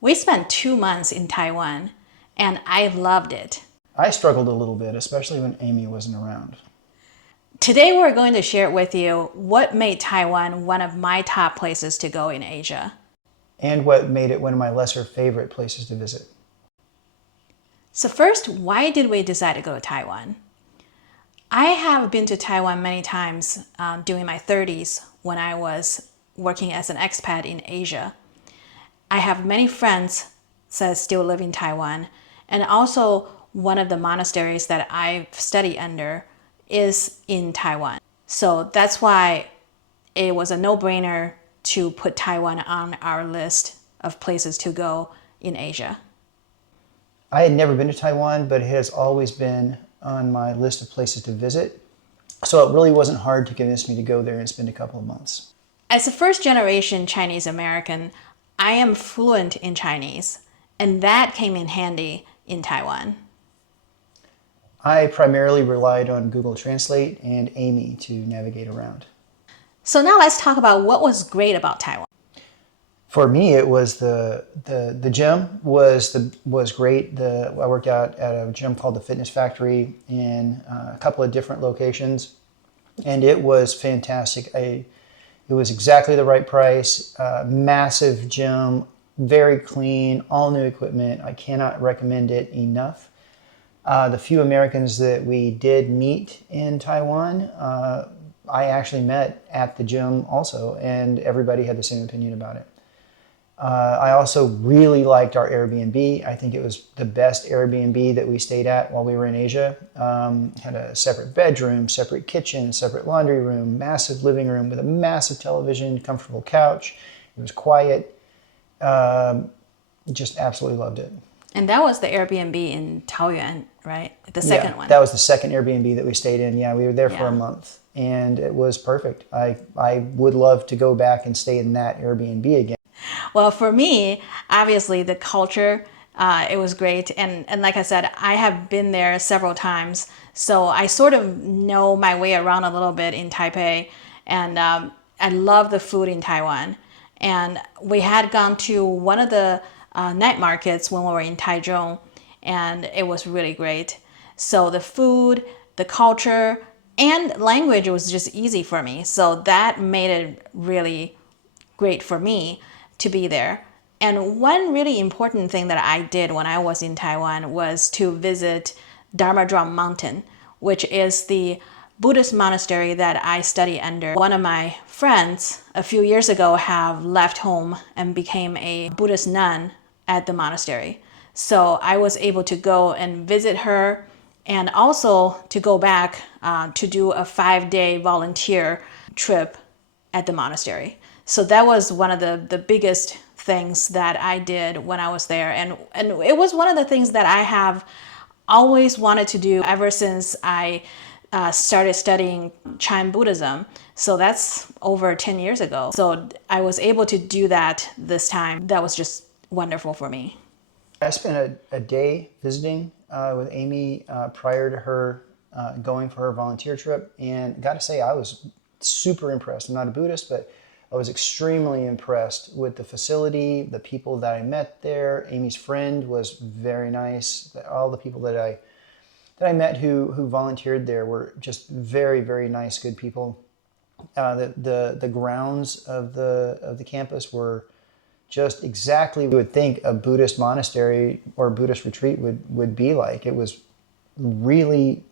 We spent 2 months in Taiwan, and I loved it. I struggled a little bit, especially when Amy wasn't around. Today, we're going to share with you what made Taiwan one of my top places to go in Asia. And what made it one of my lesser favorite places to visit. So first, why did we decide to go to Taiwan? I have been to Taiwan many times during my 30s when I was working as an expat in Asia. I have many friends that still live in Taiwan, and also one of the monasteries that I study under is in Taiwan. So that's why it was a no-brainer to put Taiwan on our list of places to go in Asia. I had never been to Taiwan, but it has always been on my list of places to visit. So it really wasn't hard to convince me to go there and spend a couple of months. As a first-generation Chinese American, I am fluent in Chinese, and that came in handy in Taiwan. I primarily relied on Google Translate and Amy to navigate around. So now let's talk about what was great about Taiwan. For me, it was the gym was great. I worked out at a gym called the Fitness Factory in a couple of different locations, and it was fantastic. It was exactly the right price. Massive gym, very clean, all new equipment. I cannot recommend it enough. The few Americans that we did meet in Taiwan, I actually met at the gym also, and everybody had the same opinion about it. I also really liked our Airbnb. I think it was the best Airbnb that we stayed at while we were in Asia. Had a separate bedroom, separate kitchen, separate laundry room, massive living room with a massive television, comfortable couch. It was quiet. Just absolutely loved it. And that was the Airbnb in Taoyuan, right? The second one. That was the second Airbnb that we stayed in. Yeah, we were there for Yeah. a month, and it was perfect. I would love to go back and stay in that Airbnb again. Well, for me, obviously the culture, it was great. And like I said, I have been there several times. So I sort of know my way around a little bit in Taipei. And I love the food in Taiwan. And we had gone to one of the night markets when we were in Taichung, and it was really great. So the food, the culture, and language was just easy for me. So that made it really great for me to be there. And one really important thing that I did when I was in Taiwan was to visit Dharma Mountain, which is the Buddhist monastery that I study under. One of my friends a few years ago have left home and became a Buddhist nun at the monastery. So I was able to go and visit her and also to go back to do a 5-day volunteer trip at the monastery. So that was one of the biggest things that I did when I was there. And it was one of the things that I have always wanted to do ever since I started studying Chan Buddhism. So that's over 10 years ago. So I was able to do that this time. That was just wonderful for me. I spent a day visiting with Amy prior to her going for her volunteer trip, and got to say I was super impressed. I'm not a Buddhist, but I was extremely impressed with the facility, the people that I met there. Amy's friend was very nice. All the people that I met who volunteered there were just very, very nice, good people. The grounds of the campus were just exactly what you would think a Buddhist monastery or Buddhist retreat would be like. It was really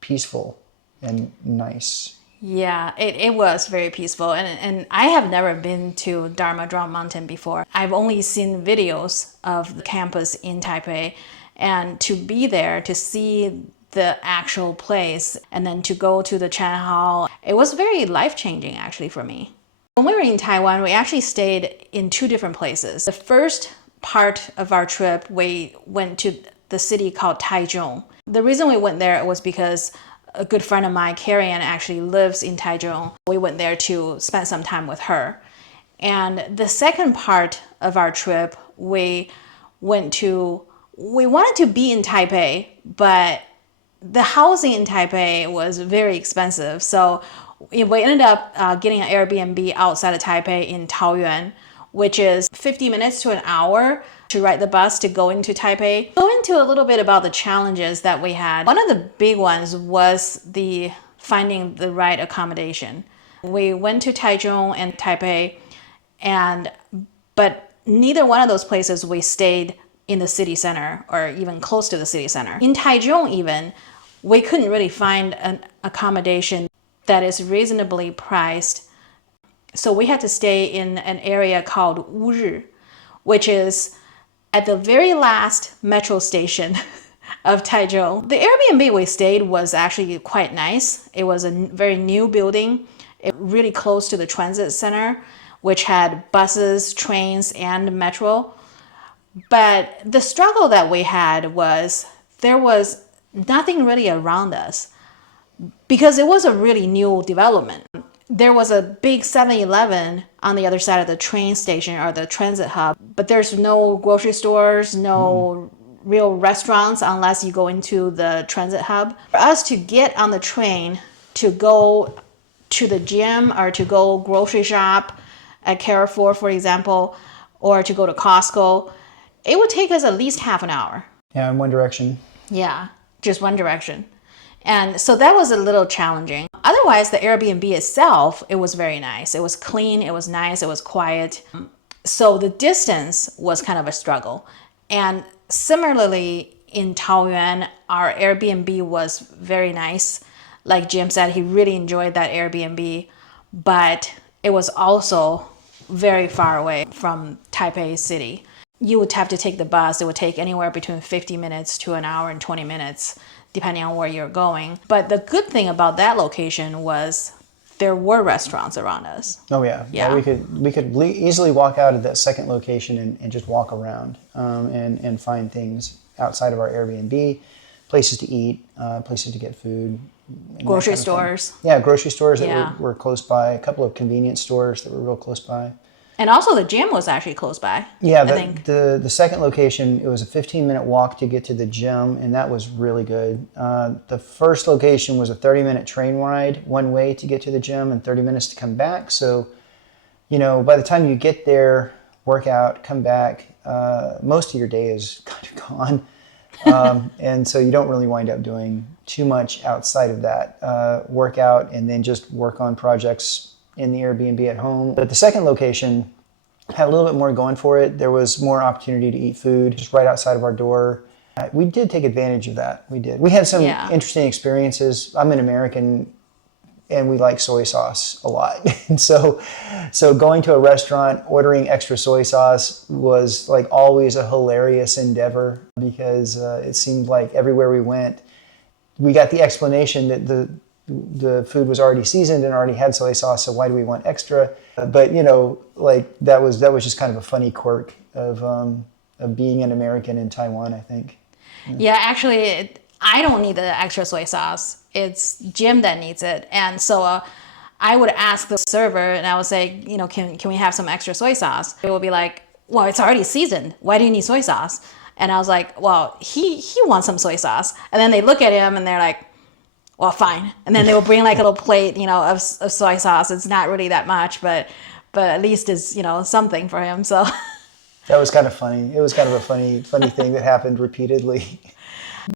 peaceful and nice. Yeah, it was very peaceful. And I have never been to Dharma Mountain before. I've only seen videos of the campus in Taipei. And to be there, to see the actual place, and then to go to the Chan Hall, it was very life-changing actually for me. When we were in Taiwan, we actually stayed in 2 different places. The first part of our trip, we went to the city called Taichung. The reason we went there was because a good friend of mine, Carrie Ann, actually lives in Taichung. We went there to spend some time with her. And the second part of our trip, we wanted to be in Taipei, but the housing in Taipei was very expensive. So we ended up getting an Airbnb outside of Taipei in Taoyuan, which is 50 minutes to an hour to ride the bus to go into Taipei. Go into a little bit about the challenges that we had. One of the big ones was the finding the right accommodation. We went to Taichung and Taipei, but neither one of those places we stayed in the city center or even close to the city center. In Taichung even, we couldn't really find an accommodation that is reasonably priced. So we had to stay in an area called Wuri, which is at the very last metro station of Taichung. The Airbnb we stayed was actually quite nice. It was a very new building, really close to the transit center, which had buses, trains, and metro. But the struggle that we had was there was nothing really around us because it was a really new development. There was a big 7-Eleven on the other side of the train station or the transit hub, but there's no grocery stores, no real restaurants unless you go into the transit hub. For us to get on the train to go to the gym or to go grocery shop at Carrefour, for example, or to go to Costco, it would take us at least half an hour. Yeah, in one direction. Yeah, just one direction. And so that was a little challenging. Otherwise, the Airbnb itself, it was very nice. It was clean, it was nice, it was quiet. So the distance was kind of a struggle. And similarly, in Taoyuan, our Airbnb was very nice. Like Jim said, he really enjoyed that Airbnb, but it was also very far away from Taipei city. You would have to take the bus. It would take anywhere between 50 minutes to an hour and 20 minutes, depending on where you're going. But the good thing about that location was there were restaurants around us. Oh yeah, Yeah. we could easily walk out of that second location and just walk around and find things outside of our Airbnb, places to eat, places to get food. Grocery stores. Yeah, grocery stores that Yeah. were close by, a couple of convenience stores that were real close by. And also the gym was actually close by. Yeah, I think. the second location, it was a 15-minute walk to get to the gym, and that was really good. The first location was a 30-minute train ride one way to get to the gym and 30 minutes to come back. So, by the time you get there, work out, come back, most of your day is kind of gone. And so you don't really wind up doing too much outside of that. Workout and then just work on projects in the Airbnb at home. But the second location had a little bit more going for it. There was more opportunity to eat food just right outside of our door. We did take advantage of that. We did. We had some interesting experiences. I'm an American and we like soy sauce a lot. And so going to a restaurant, ordering extra soy sauce was like always a hilarious endeavor because it seemed like everywhere we went, we got the explanation that the food was already seasoned and already had soy sauce, so why do we want extra? But that was just kind of a funny quirk of being an American in Taiwan, I think. Yeah, actually, I don't need the extra soy sauce. It's Jim that needs it. And so I would ask the server and I would say, can we have some extra soy sauce? It would be like, well, it's already seasoned. Why do you need soy sauce? And I was like, well, he wants some soy sauce. And then they look at him and they're like, well, fine. And then they will bring like a little plate, of soy sauce. It's not really that much, but at least it's, something for him. So that was kind of funny. It was kind of a funny thing that happened repeatedly.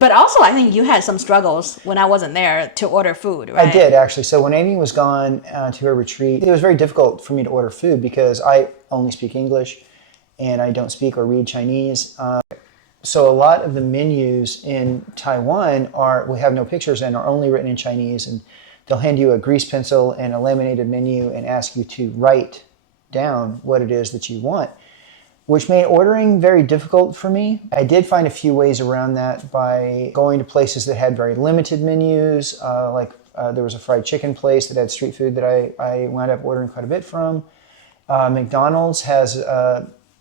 But also, I think you had some struggles when I wasn't there to order food, right? I did, actually. So when Amy was gone to her retreat, it was very difficult for me to order food because I only speak English and I don't speak or read Chinese. So a lot of the menus in Taiwan we have no pictures in, are only written in Chinese, and they'll hand you a grease pencil and a laminated menu and ask you to write down what it is that you want, which made ordering very difficult for me. I did find a few ways around that by going to places that had very limited menus, there was a fried chicken place that had street food that I wound up ordering quite a bit from. McDonald's has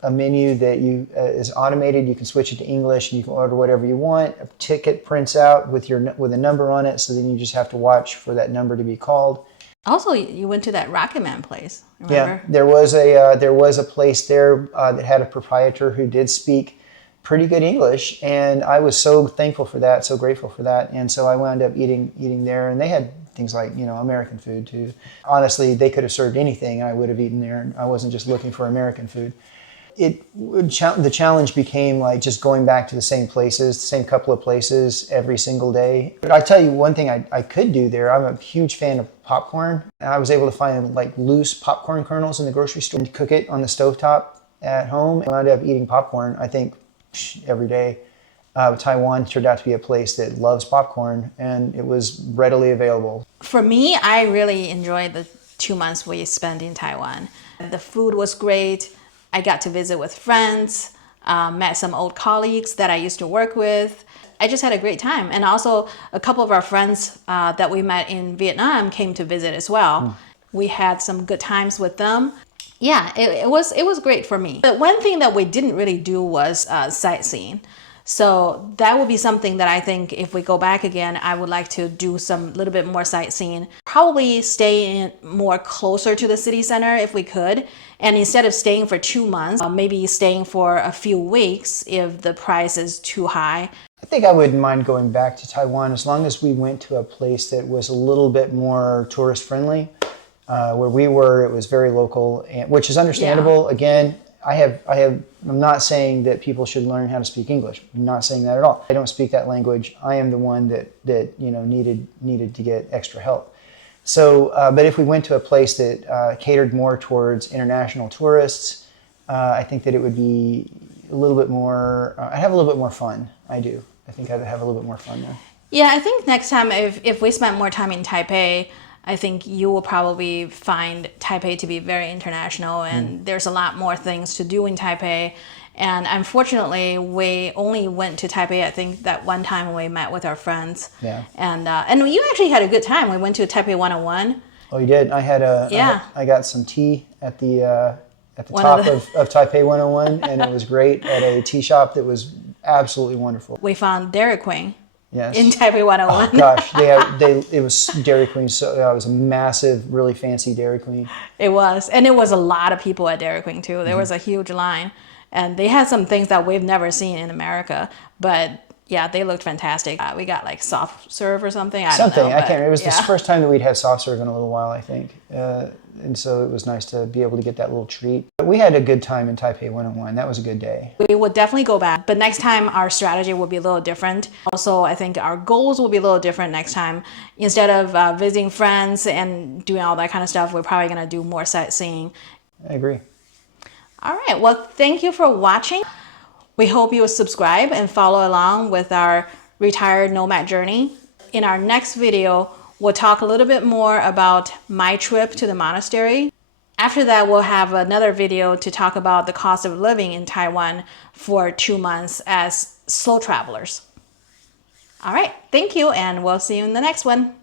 a menu that is automated. You can switch it to English and you can order whatever you want. A ticket prints out with a number on it, so then you just have to watch for that number to be called. Also, you went to that Rocket Man place, remember? Yeah, there was a place there that had a proprietor who did speak pretty good English, and I was so thankful for that, so grateful for that. And so I wound up eating there, and they had things like, American food too. Honestly, they could have served anything and I would have eaten there. I wasn't just looking for American food. The challenge became like just going back to the same places, the same couple of places every single day. But I tell you one thing I could do there. I'm a huge fan of popcorn. I was able to find like loose popcorn kernels in the grocery store and cook it on the stovetop at home. I ended up eating popcorn, I think, every day. Taiwan turned out to be a place that loves popcorn, and it was readily available. For me, I really enjoyed the 2 months we spent in Taiwan. The food was great. I got to visit with friends, met some old colleagues that I used to work with. I just had a great time. And also a couple of our friends that we met in Vietnam came to visit as well. We had some good times with them. Yeah, it was great for me. But one thing that we didn't really do was sightseeing. So that would be something that I think if we go back again, I would like to do some little bit more sightseeing. Probably stay in more closer to the city center if we could. And instead of staying for 2 months, maybe staying for a few weeks if the price is too high. I think I wouldn't mind going back to Taiwan as long as we went to a place that was a little bit more tourist friendly. Where we were, it was very local, which is understandable. Yeah. Again, I'm not saying that people should learn how to speak English. I'm not saying that at all. I don't speak that language. I am the one that needed to get extra help. So, but if we went to a place that catered more towards international tourists, I think that it would be a little bit more. I'd have a little bit more fun. I do. I think I'd have a little bit more fun there. Yeah, I think next time if we spend more time in Taipei, I think you will probably find Taipei to be very international, and there's a lot more things to do in Taipei. And unfortunately, we only went to Taipei, I think, that one time when we met with our friends. Yeah. And you actually had a good time. We went to Taipei 101. Oh, you did? I had I got some tea at the top of Taipei 101, and it was great at a tea shop that was absolutely wonderful. We found Dairy Queen. Yes. In Taipei 101. Oh, gosh, it was Dairy Queen. So it was a massive, really fancy Dairy Queen. It was, and it was a lot of people at Dairy Queen too. There was a huge line, and they had some things that we've never seen in America. But yeah, they looked fantastic. We got like soft serve or something. I don't know, I can't remember. It was the first time that we'd had soft serve in a little while, I think. And so it was nice to be able to get that little treat. But we had a good time in Taipei 101. That was a good day. We would definitely go back, but next time our strategy will be a little different. Also, I think our goals will be a little different next time. Instead of visiting friends and doing all that kind of stuff, we're probably going to do more sightseeing. I agree. All right. Well, thank you for watching. We hope you will subscribe and follow along with our retired nomad journey. In our next video, we'll talk a little bit more about my trip to the monastery. After that, we'll have another video to talk about the cost of living in Taiwan for 2 months as slow travelers. All right, thank you, and we'll see you in the next one.